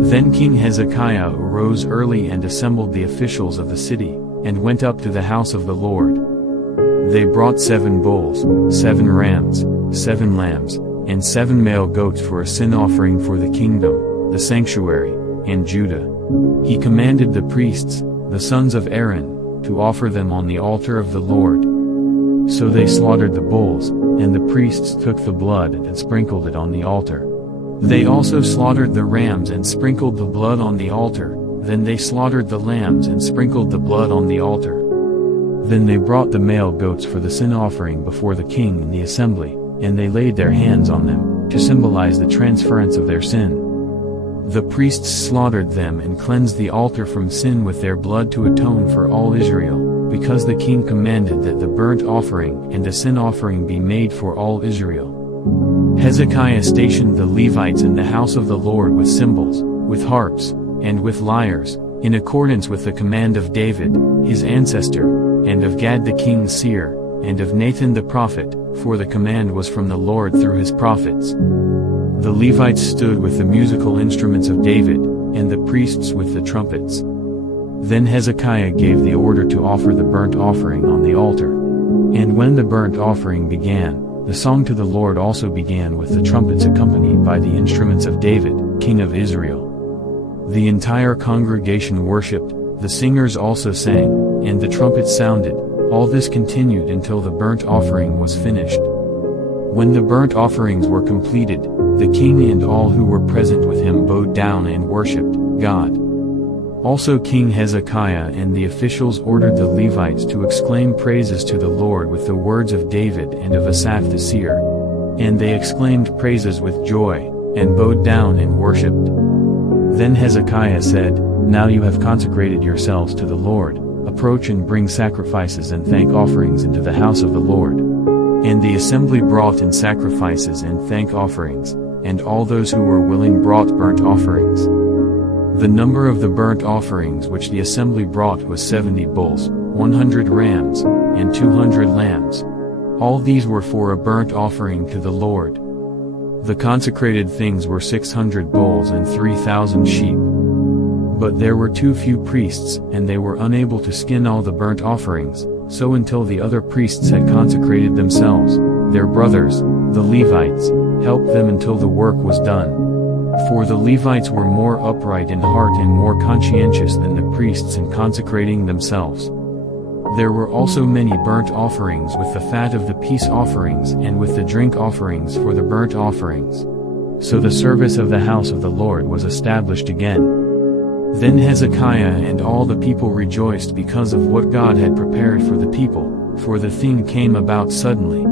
Then King Hezekiah arose early and assembled the officials of the city, and went up to the house of the Lord. They brought 7 bulls, 7 rams, 7 lambs, and 7 male goats for a sin offering for the kingdom, the sanctuary, and Judah. He commanded the priests, the sons of Aaron, to offer them on the altar of the Lord. So they slaughtered the bulls, and the priests took the blood and sprinkled it on the altar. They also slaughtered the rams and sprinkled the blood on the altar. Then they slaughtered the lambs and sprinkled the blood on the altar. Then they brought the male goats for the sin offering before the king in the assembly, and they laid their hands on them, to symbolize the transference of their sin. The priests slaughtered them and cleansed the altar from sin with their blood to atone for all Israel, because the king commanded that the burnt offering and the sin offering be made for all Israel. Hezekiah stationed the Levites in the house of the Lord with cymbals, with harps, and with lyres, in accordance with the command of David, his ancestor, and of Gad the king's seer, and of Nathan the prophet, for the command was from the Lord through his prophets. The Levites stood with the musical instruments of David, and the priests with the trumpets. Then Hezekiah gave the order to offer the burnt offering on the altar. And when the burnt offering began, the song to the Lord also began with the trumpets accompanied by the instruments of David, king of Israel. The entire congregation worshipped, the singers also sang, and the trumpets sounded. All this continued until the burnt offering was finished. When the burnt offerings were completed, the king and all who were present with him bowed down and worshipped God. Also King Hezekiah and the officials ordered the Levites to exclaim praises to the Lord with the words of David and of Asaph the seer. And they exclaimed praises with joy, and bowed down and worshipped. Then Hezekiah said, "Now you have consecrated yourselves to the Lord, approach and bring sacrifices and thank offerings into the house of the Lord." And the assembly brought in sacrifices and thank offerings, and all those who were willing brought burnt offerings. The number of the burnt offerings which the assembly brought was 70 bulls, 100 rams, and 200 lambs. All these were for a burnt offering to the Lord. The consecrated things were 600 bulls and 3,000 sheep. But there were too few priests, and they were unable to skin all the burnt offerings, so until the other priests had consecrated themselves, their brothers, the Levites, helped them until the work was done. For the Levites were more upright in heart and more conscientious than the priests in consecrating themselves. There were also many burnt offerings with the fat of the peace offerings and with the drink offerings for the burnt offerings. So the service of the house of the Lord was established again. Then Hezekiah and all the people rejoiced because of what God had prepared for the people, for the thing came about suddenly.